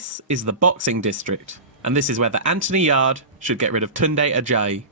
This is the boxing district, and this is whether Anthony Yarde should get rid of Tunde Ajayi.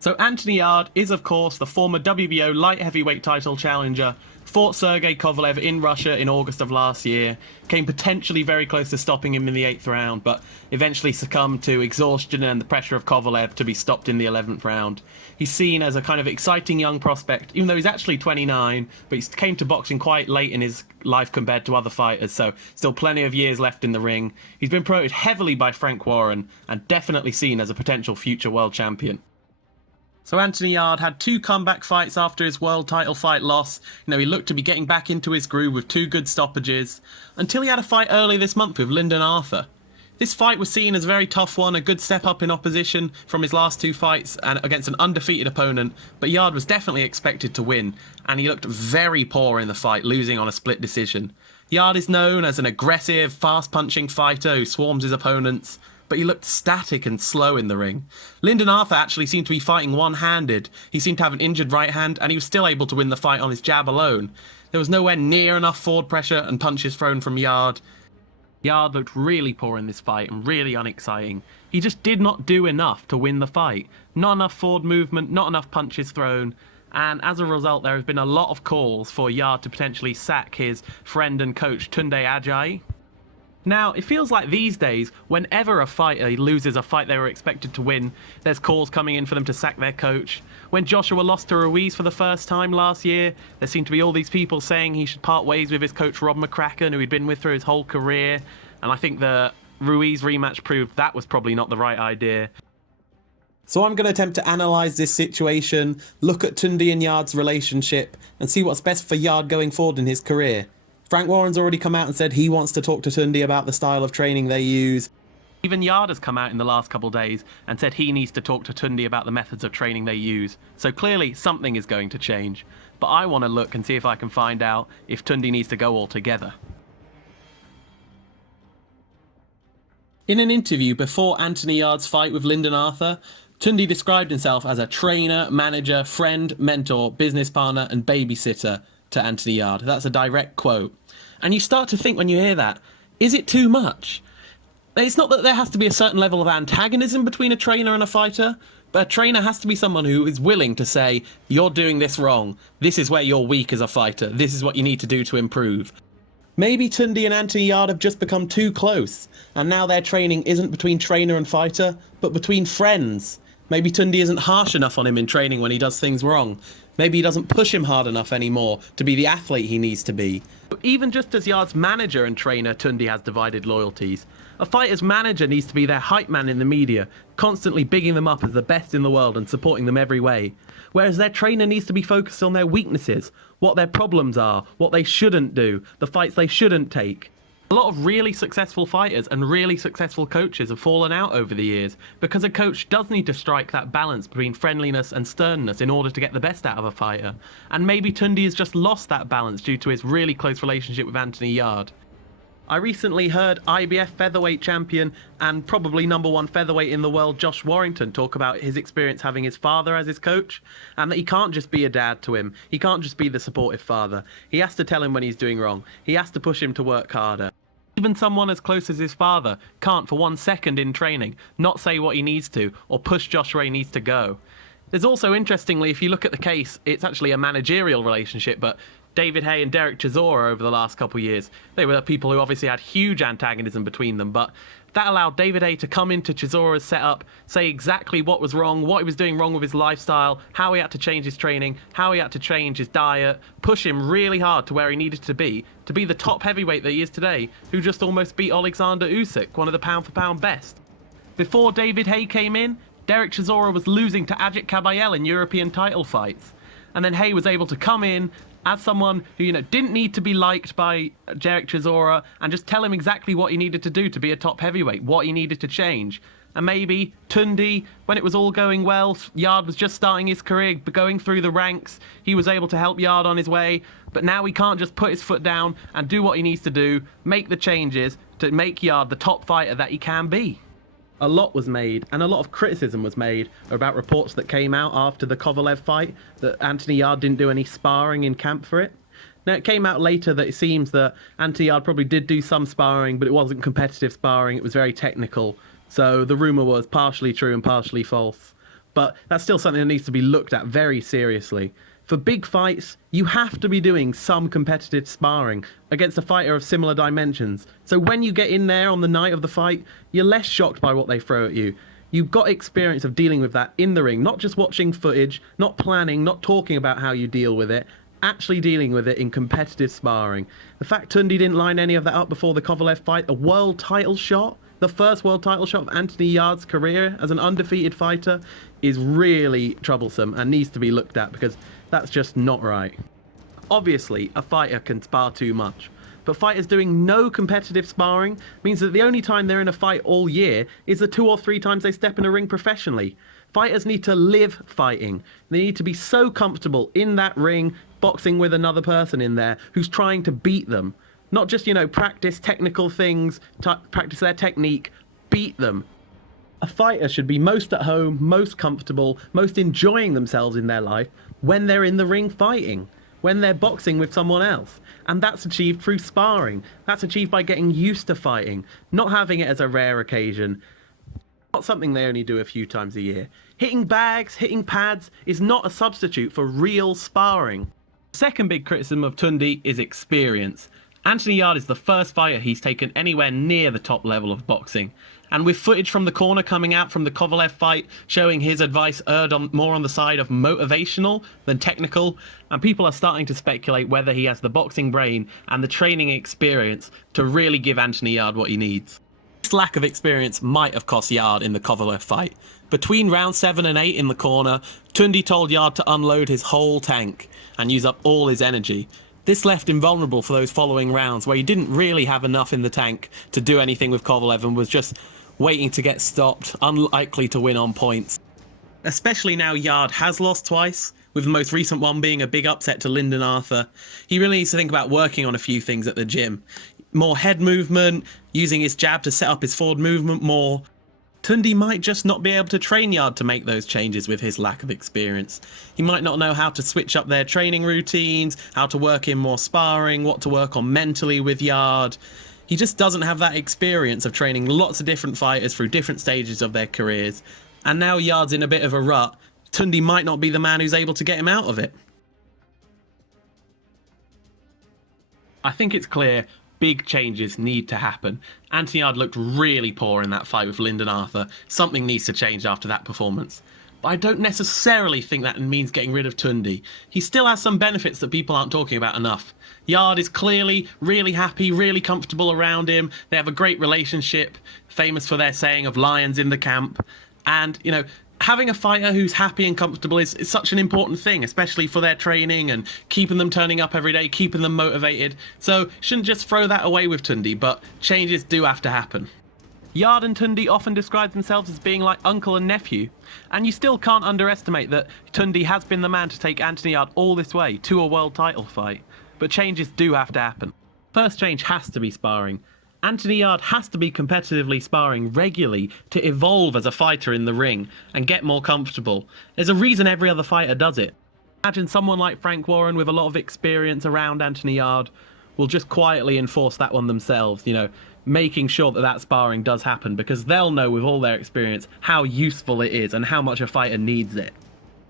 So Anthony Yarde is of course the former WBO light heavyweight title challenger, fought Sergey Kovalev in Russia in August of last year, came potentially very close to stopping him in the 8th round, but eventually succumbed to exhaustion and the pressure of Kovalev to be stopped in the 11th round. He's seen as a kind of exciting young prospect, even though he's actually 29, but he came to boxing quite late in his life compared to other fighters, so still plenty of years left in the ring. He's been promoted heavily by Frank Warren, and definitely seen as a potential future world champion. So Anthony Yarde had 2 comeback fights after his world title fight loss. He looked to be getting back into his groove with 2 good stoppages, until he had a fight early this month with Lyndon Arthur. This fight was seen as a very tough one, a good step up in opposition from his last 2 fights and against an undefeated opponent, but Yarde was definitely expected to win, and he looked very poor in the fight, losing on a split decision. Yarde is known as an aggressive, fast-punching fighter who swarms his opponents, but he looked static and slow in the ring. Lyndon Arthur actually seemed to be fighting one-handed. He seemed to have an injured right hand, and he was still able to win the fight on his jab alone. There was nowhere near enough forward pressure and punches thrown from Yarde. Yarde looked really poor in this fight and really unexciting. He just did not do enough to win the fight. Not enough forward movement, not enough punches thrown, and as a result there have been a lot of calls for Yarde to potentially sack his friend and coach Tunde Ajayi. Now, it feels like these days, whenever a fighter loses a fight they were expected to win, there's calls coming in for them to sack their coach. When Joshua lost to Ruiz for the first time last year, there seemed to be all these people saying he should part ways with his coach Rob McCracken, who he'd been with through his whole career. And I think the Ruiz rematch proved that was probably not the right idea. So I'm going to attempt to analyse this situation, look at Tunde and Yarde's relationship, and see what's best for Yarde going forward in his career. Frank Warren's already come out and said he wants to talk to Tunde about the style of training they use. Even Yarde has come out in the last couple of days and said he needs to talk to Tunde about the methods of training they use. So clearly something is going to change. But I want to look and see if I can find out if Tunde needs to go altogether. In an interview before Anthony Yarde's fight with Lyndon Arthur, Tunde described himself as a trainer, manager, friend, mentor, business partner and babysitter to Anthony Yarde. That's a direct quote. And you start to think when you hear that, is it too much? It's not that there has to be a certain level of antagonism between a trainer and a fighter, but a trainer has to be someone who is willing to say, you're doing this wrong, this is where you're weak as a fighter, this is what you need to do to improve. Maybe Tunde and Anthony Yarde have just become too close, and now their training isn't between trainer and fighter, but between friends. Maybe Tunde isn't harsh enough on him in training when he does things wrong. Maybe he doesn't push him hard enough anymore to be the athlete he needs to be. Even just as Yarde's manager and trainer, Tunde has divided loyalties. A fighter's manager needs to be their hype man in the media, constantly bigging them up as the best in the world and supporting them every way. Whereas their trainer needs to be focused on their weaknesses, what their problems are, what they shouldn't do, the fights they shouldn't take. A lot of really successful fighters and really successful coaches have fallen out over the years because a coach does need to strike that balance between friendliness and sternness in order to get the best out of a fighter. And maybe Tunde has just lost that balance due to his really close relationship with Anthony Yarde. I recently heard IBF featherweight champion and probably #1 featherweight in the world Josh Warrington talk about his experience having his father as his coach, and that he can't just be a dad to him. He can't just be the supportive father. He has to tell him when he's doing wrong. He has to push him to work harder. Even someone as close as his father can't for 1 second in training not say what he needs to or push Josh where he needs to go. There's also, interestingly, if you look at the case, it's actually a managerial relationship, but David Haye and Derek Chisora over the last couple of years, they were people who obviously had huge antagonism between them, but that allowed David Haye to come into Chisora's setup, say exactly what was wrong, what he was doing wrong with his lifestyle, how he had to change his training, how he had to change his diet, push him really hard to where he needed to be the top heavyweight that he is today, who just almost beat Alexander Usyk, one of the pound-for-pound best. Before David Haye came in, Derek Chisora was losing to Ajit Kabayel in European title fights. And then Haye was able to come in as someone who, didn't need to be liked by Derek Chisora and just tell him exactly what he needed to do to be a top heavyweight, what he needed to change. And maybe Tunde, when it was all going well, Yarde was just starting his career, going through the ranks, he was able to help Yarde on his way, but now he can't just put his foot down and do what he needs to do, make the changes to make Yarde the top fighter that he can be. A lot was made, and a lot of criticism was made about reports that came out after the Kovalev fight that Anthony Yarde didn't do any sparring in camp for it. Now, it came out later that it seems that Anthony Yarde probably did do some sparring, but it wasn't competitive sparring. It was very technical. So the rumour was partially true and partially false. But that's still something that needs to be looked at very seriously. For big fights, you have to be doing some competitive sparring against a fighter of similar dimensions. So when you get in there on the night of the fight, you're less shocked by what they throw at you. You've got experience of dealing with that in the ring, not just watching footage, not planning, not talking about how you deal with it, actually dealing with it in competitive sparring. The fact Tunde didn't line any of that up before the Kovalev fight, a world title shot, the first world title shot of Anthony Yarde's career as an undefeated fighter, is really troublesome and needs to be looked at, because that's just not right. Obviously, a fighter can spar too much, but fighters doing no competitive sparring means that the only time they're in a fight all year is the 2 or 3 times they step in a ring professionally. Fighters need to live fighting. They need to be so comfortable in that ring, boxing with another person in there who's trying to beat them. Not just, practice technical things, practice their technique, beat them. A fighter should be most at home, most comfortable, most enjoying themselves in their life when they're in the ring fighting, when they're boxing with someone else. And that's achieved through sparring. That's achieved by getting used to fighting, not having it as a rare occasion. Not something they only do a few times a year. Hitting bags, hitting pads is not a substitute for real sparring. Second big criticism of Tunde is experience. Anthony Yarde is the first fighter he's taken anywhere near the top level of boxing. And with footage from the corner coming out from the Kovalev fight showing his advice erred more on the side of motivational than technical, and people are starting to speculate whether he has the boxing brain and the training experience to really give Anthony Yarde what he needs. This lack of experience might have cost Yarde in the Kovalev fight. Between rounds 7 and 8 in the corner, Tunde told Yarde to unload his whole tank and use up all his energy. This left him vulnerable for those following rounds where he didn't really have enough in the tank to do anything with Kovalev and was just waiting to get stopped, unlikely to win on points. Especially now Yarde has lost twice, with the most recent one being a big upset to Lyndon Arthur. He really needs to think about working on a few things at the gym. More head movement, using his jab to set up his forward movement more. Tunde might just not be able to train Yarde to make those changes with his lack of experience. He might not know how to switch up their training routines, how to work in more sparring, what to work on mentally with Yarde. He just doesn't have that experience of training lots of different fighters through different stages of their careers. And now Yarde's in a bit of a rut. Tunde might not be the man who's able to get him out of it. I think it's clear big changes need to happen. Anthony Yarde looked really poor in that fight with Lyndon Arthur. Something needs to change after that performance. But I don't necessarily think that means getting rid of Tunde. He still has some benefits that people aren't talking about enough. Yarde is clearly really happy, really comfortable around him. They have a great relationship, famous for their saying of lions in the camp. And, having a fighter who's happy and comfortable is such an important thing, especially for their training and keeping them turning up every day, keeping them motivated. So shouldn't just throw that away with Tunde, but changes do have to happen. Yarde and Tunde often describe themselves as being like uncle and nephew, and you still can't underestimate that Tunde has been the man to take Anthony Yarde all this way to a world title fight. But changes do have to happen. First change has to be sparring. Anthony Yarde has to be competitively sparring regularly to evolve as a fighter in the ring and get more comfortable. There's a reason every other fighter does it. Imagine someone like Frank Warren with a lot of experience around Anthony Yarde will just quietly enforce that one themselves, making sure that sparring does happen, because they'll know with all their experience how useful it is and how much a fighter needs it.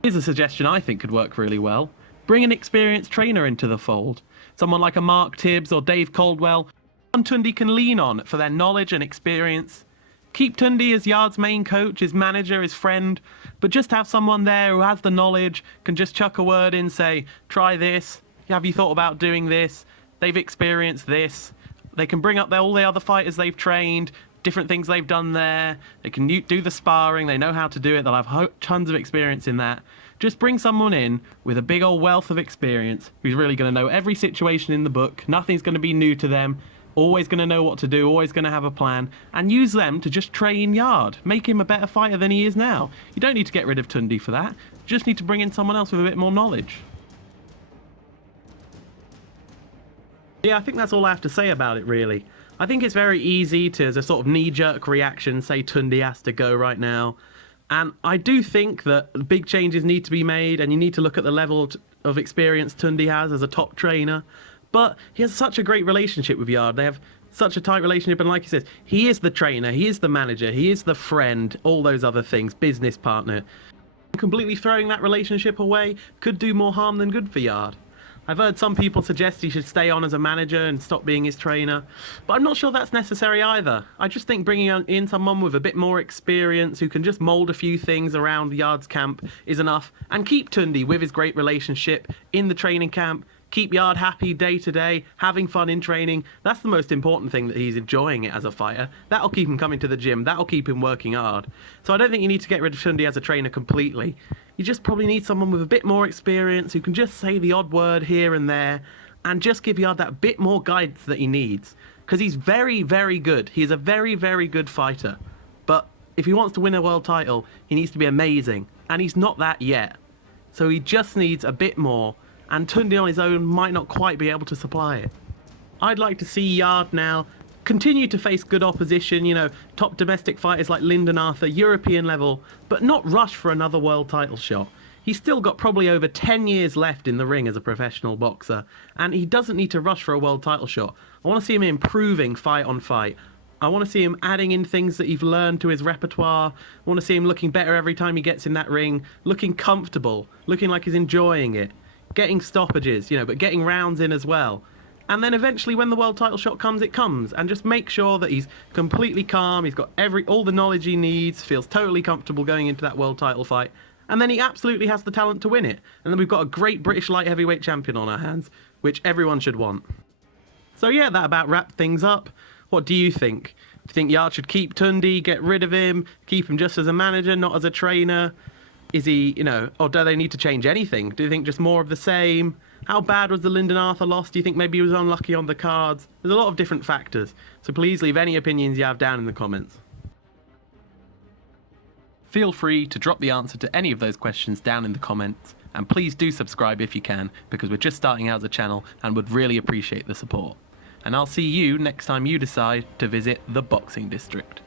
Here's a suggestion I think could work really well. Bring an experienced trainer into the fold. Someone like a Mark Tibbs or Dave Caldwell, someone Tunde can lean on for their knowledge and experience. Keep Tunde as Yarde's main coach, his manager, his friend, but just have someone there who has the knowledge, can just chuck a word in, say, try this, have you thought about doing this, they've experienced this. They can bring up all the other fighters they've trained, different things they've done there. They can do the sparring, they know how to do it, they'll have tons of experience in that. Just bring someone in with a big old wealth of experience who's really going to know every situation in the book. Nothing's going to be new to them. Always going to know what to do, always going to have a plan, and use them to just train Yarde. Make him a better fighter than he is now. You don't need to get rid of Tunde for that. You just need to bring in someone else with a bit more knowledge. Yeah, I think that's all I have to say about it, really. I think it's very easy to, as a sort of knee-jerk reaction, say Tunde has to go right now. And I do think that big changes need to be made, and you need to look at the level of experience Tunde has as a top trainer. But he has such a great relationship with Yarde. They have such a tight relationship, and like he says, he is the trainer, he is the manager, he is the friend, all those other things, business partner. Completely throwing that relationship away could do more harm than good for Yarde. I've heard some people suggest he should stay on as a manager and stop being his trainer, but I'm not sure that's necessary either. I just think bringing in someone with a bit more experience who can just mould a few things around Yarde's camp is enough, and keep Tunde with his great relationship in the training camp, keep Yarde happy day to day, having fun in training. That's the most important thing, that he's enjoying it as a fighter. That'll keep him coming to the gym, that'll keep him working hard. So I don't think you need to get rid of Tunde as a trainer completely. You just probably need someone with a bit more experience who can just say the odd word here and there and just give Yarde that bit more guidance that he needs. Because he's very, very good. He's a very, very good fighter. But if he wants to win a world title, he needs to be amazing. And he's not that yet. So he just needs a bit more, and Tunde on his own might not quite be able to supply it. I'd like to see Yarde now continue to face good opposition, you know, top domestic fighters like Lyndon Arthur, European level, but not rush for another world title shot. He's still got probably over 10 years left in the ring as a professional boxer, and he doesn't need to rush for a world title shot. I want to see him improving fight on fight. I want to see him adding in things that he's learned to his repertoire. I want to see him looking better every time he gets in that ring, looking comfortable, looking like he's enjoying it, getting stoppages, you know, but getting rounds in as well. And then eventually when the world title shot comes, it comes. And just make sure that he's completely calm, he's got all the knowledge he needs, feels totally comfortable going into that world title fight. And then he absolutely has the talent to win it. And then we've got a great British light heavyweight champion on our hands, which everyone should want. So yeah, that about wrapped things up. What do you think? Do you think Yarde should keep Tunde, get rid of him, keep him just as a manager, not as a trainer? Is he, you know, or do they need to change anything? Do you think just more of the same? How bad was the Lyndon Arthur loss? Do you think maybe he was unlucky on the cards? There's a lot of different factors. So please leave any opinions you have down in the comments. Feel free to drop the answer to any of those questions down in the comments. And please do subscribe if you can, because we're just starting out as a channel and would really appreciate the support. And I'll see you next time you decide to visit the Boxing District.